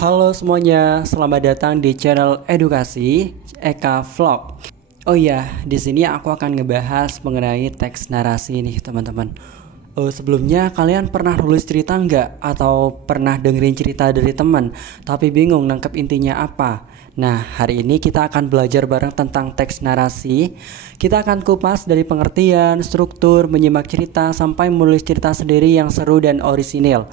Halo semuanya, selamat datang di channel edukasi Eka Vlog. Oh iya, di sini aku akan ngebahas mengenai teks narasi nih teman-teman. Sebelumnya kalian pernah nulis cerita nggak? Atau pernah dengerin cerita dari teman, tapi bingung nangkep intinya apa? Nah, hari ini kita akan belajar bareng tentang teks narasi. Kita akan kupas dari pengertian, struktur, menyimak cerita, sampai menulis cerita sendiri yang seru dan orisinil.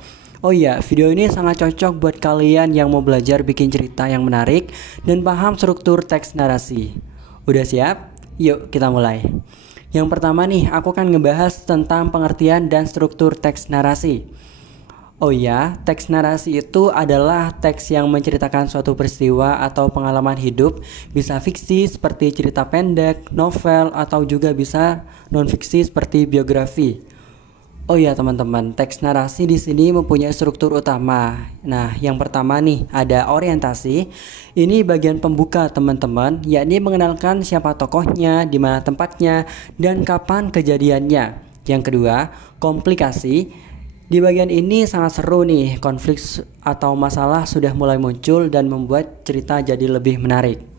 Oh iya, video ini sangat cocok buat kalian yang mau belajar bikin cerita yang menarik dan paham struktur teks narasi. Udah siap? Yuk kita mulai. Yang pertama nih, aku akan ngebahas tentang pengertian dan struktur teks narasi. Oh iya, teks narasi itu adalah teks yang menceritakan suatu peristiwa atau pengalaman hidup, bisa fiksi seperti cerita pendek, novel, atau juga bisa non-fiksi seperti biografi. Oh iya teman-teman, teks narasi di sini mempunyai struktur utama. Nah, yang pertama nih ada orientasi. Ini bagian pembuka teman-teman, yakni mengenalkan siapa tokohnya, di mana tempatnya, dan kapan kejadiannya. Yang kedua, komplikasi. Di bagian ini sangat seru nih, konflik atau masalah sudah mulai muncul dan membuat cerita jadi lebih menarik.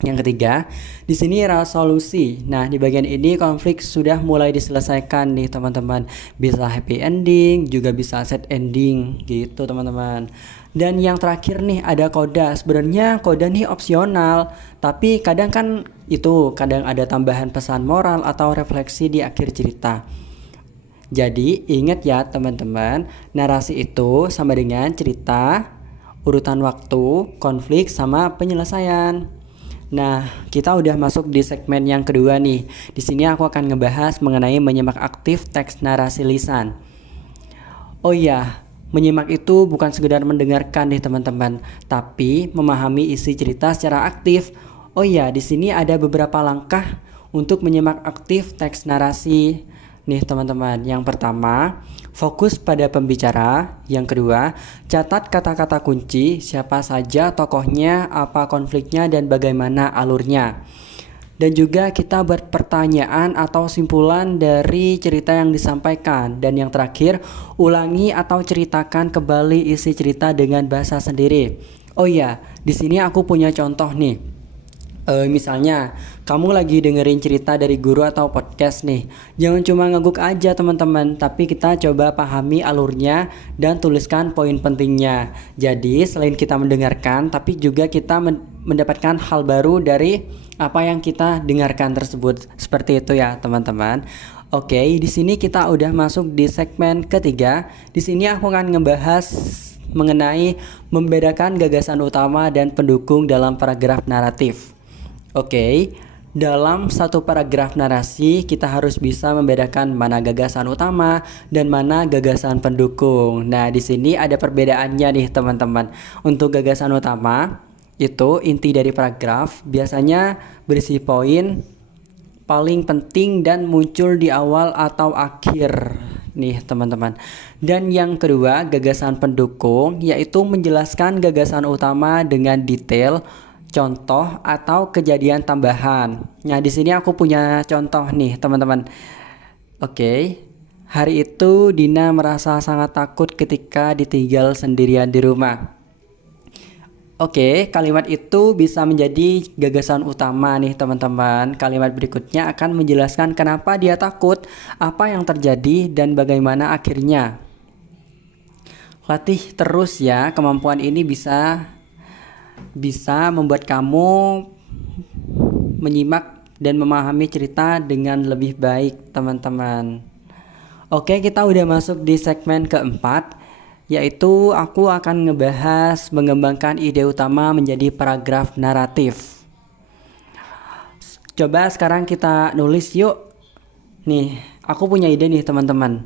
Yang ketiga, di sini resolusi. Nah, di bagian ini konflik sudah mulai diselesaikan nih teman-teman. Bisa happy ending, juga bisa sad ending gitu teman-teman. Dan yang terakhir nih ada koda. Sebenarnya koda nih opsional, tapi kadang kadang ada tambahan pesan moral atau refleksi di akhir cerita. Jadi, ingat ya teman-teman, narasi itu sama dengan cerita, urutan waktu, konflik sama penyelesaian. Nah, kita udah masuk di segmen yang kedua nih. Di sini aku akan ngebahas mengenai menyimak aktif teks narasi lisan. Oh iya, menyimak itu bukan sekedar mendengarkan nih teman-teman, tapi memahami isi cerita secara aktif. Oh iya, di sini ada beberapa langkah untuk menyimak aktif teks narasi nih teman-teman. Yang pertama, fokus pada pembicara. Yang kedua, catat kata-kata kunci, siapa saja tokohnya, apa konfliknya, dan bagaimana alurnya. Dan juga kita buat pertanyaan atau simpulan dari cerita yang disampaikan. Dan yang terakhir, ulangi atau ceritakan kembali isi cerita dengan bahasa sendiri. Oh iya, di sini aku punya contoh nih. Misalnya kamu lagi dengerin cerita dari guru atau podcast nih, jangan cuma ngeguk aja teman-teman, tapi kita coba pahami alurnya dan tuliskan poin pentingnya. Jadi selain kita mendengarkan, tapi juga kita mendapatkan hal baru dari apa yang kita dengarkan tersebut. Seperti itu ya teman-teman. Oke, di sini kita udah masuk di segmen ketiga. Di sini aku akan ngebahas mengenai membedakan gagasan utama dan pendukung dalam paragraf naratif. Oke, dalam satu paragraf narasi kita harus bisa membedakan mana gagasan utama dan mana gagasan pendukung. Nah, di sini ada perbedaannya nih teman-teman. Untuk gagasan utama itu inti dari paragraf, biasanya berisi poin paling penting dan muncul di awal atau akhir nih teman-teman. Dan yang kedua, gagasan pendukung, yaitu menjelaskan gagasan utama dengan detail, contoh atau kejadian tambahan. Nah, di sini aku punya contoh nih, teman-teman. Oke. Hari itu Dina merasa sangat takut ketika ditinggal sendirian di rumah. Oke, kalimat itu bisa menjadi gagasan utama nih, teman-teman. Kalimat berikutnya akan menjelaskan kenapa dia takut, apa yang terjadi, dan bagaimana akhirnya. Latih terus ya, kemampuan ini bisa membuat kamu menyimak dan memahami cerita dengan lebih baik teman-teman. Oke, kita udah masuk di segmen keempat, yaitu aku akan ngebahas mengembangkan ide utama menjadi paragraf naratif. Coba sekarang kita nulis yuk. Nih, aku punya ide nih teman-teman.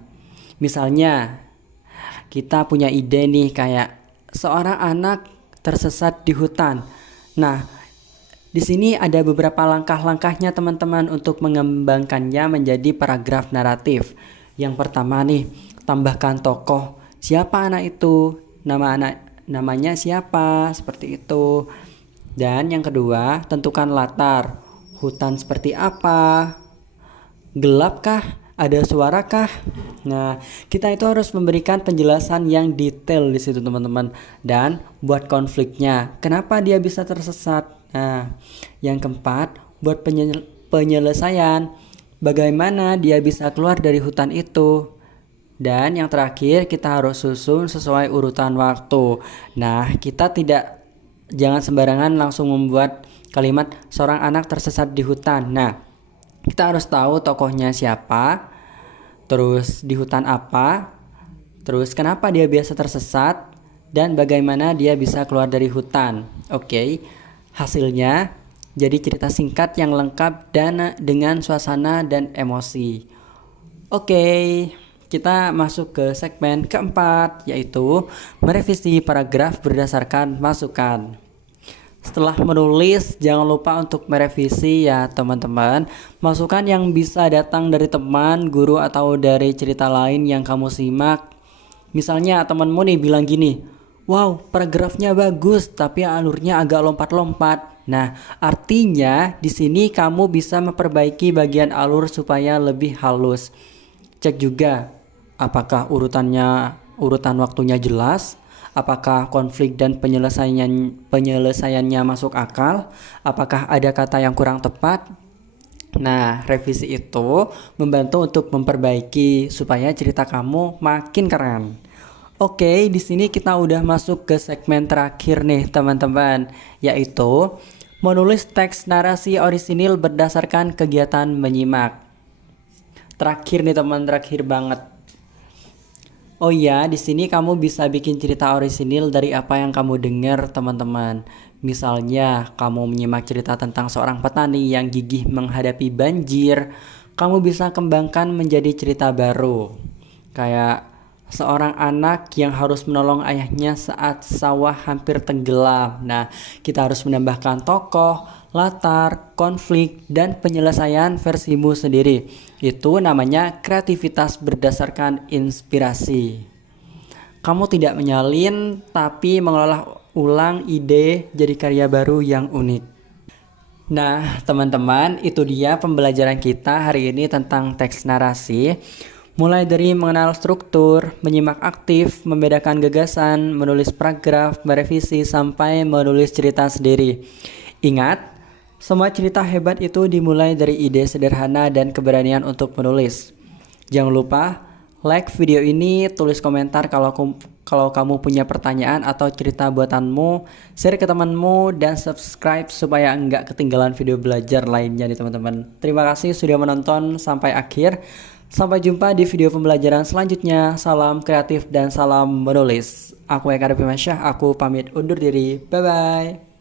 Misalnya kita punya ide nih kayak seorang anak tersesat di hutan. Nah, di sini ada beberapa langkah-langkahnya teman-teman untuk mengembangkannya menjadi paragraf naratif. Yang pertama nih, tambahkan tokoh. Siapa anak itu? Namanya siapa? Seperti itu. Dan yang kedua, tentukan latar. Hutan seperti apa? Gelap kah? Ada suara kah? Nah, kita itu harus memberikan penjelasan yang detail di situ teman-teman. Dan buat konfliknya, kenapa dia bisa tersesat? Nah, yang keempat, buat penyelesaian, bagaimana dia bisa keluar dari hutan itu. Dan yang terakhir, kita harus susun sesuai urutan waktu. Nah, jangan sembarangan langsung membuat kalimat seorang anak tersesat di hutan. Nah, kita harus tahu tokohnya siapa, terus di hutan apa, terus kenapa dia biasa tersesat, dan bagaimana dia bisa keluar dari hutan. Oke, hasilnya jadi cerita singkat yang lengkap dan dengan suasana dan emosi. Oke, kita masuk ke segmen keempat, yaitu merevisi paragraf berdasarkan masukan. Setelah menulis, jangan lupa untuk merevisi ya teman-teman. Masukan yang bisa datang dari teman, guru, atau dari cerita lain yang kamu simak. Misalnya temanmu nih bilang gini, wow, paragrafnya bagus, tapi alurnya agak lompat-lompat. Nah, artinya di sini kamu bisa memperbaiki bagian alur supaya lebih halus. Cek juga apakah urutan waktunya jelas, apakah konflik dan penyelesaiannya masuk akal, apakah ada kata yang kurang tepat. Nah, revisi itu membantu untuk memperbaiki supaya cerita kamu makin keren. Oke, di sini kita udah masuk ke segmen terakhir nih teman-teman, yaitu menulis teks narasi orisinil berdasarkan kegiatan menyimak. Terakhir nih teman, terakhir banget. Oh iya, di sini kamu bisa bikin cerita orisinil dari apa yang kamu dengar teman-teman. Misalnya, kamu menyimak cerita tentang seorang petani yang gigih menghadapi banjir, kamu bisa kembangkan menjadi cerita baru. Kayak seorang anak yang harus menolong ayahnya saat sawah hampir tenggelam. Nah, kita harus menambahkan tokoh, latar, konflik, dan penyelesaian versimu sendiri. Itu namanya kreativitas berdasarkan inspirasi. Kamu tidak menyalin, tapi mengolah ulang ide jadi karya baru yang unik. Nah, teman-teman, itu dia pembelajaran kita hari ini tentang teks narasi. Mulai dari mengenal struktur, menyimak aktif, membedakan gagasan, menulis paragraf, merevisi, sampai menulis cerita sendiri. Ingat, semua cerita hebat itu dimulai dari ide sederhana dan keberanian untuk menulis. Jangan lupa like video ini, tulis komentar kalau kamu punya pertanyaan atau cerita buatanmu, share ke temanmu, dan subscribe supaya enggak ketinggalan video belajar lainnya nih teman-teman. Terima kasih sudah menonton sampai akhir. Sampai jumpa di video pembelajaran selanjutnya. Salam kreatif dan salam menulis. Aku Eka Arifin Mansyah, aku pamit undur diri. Bye-bye.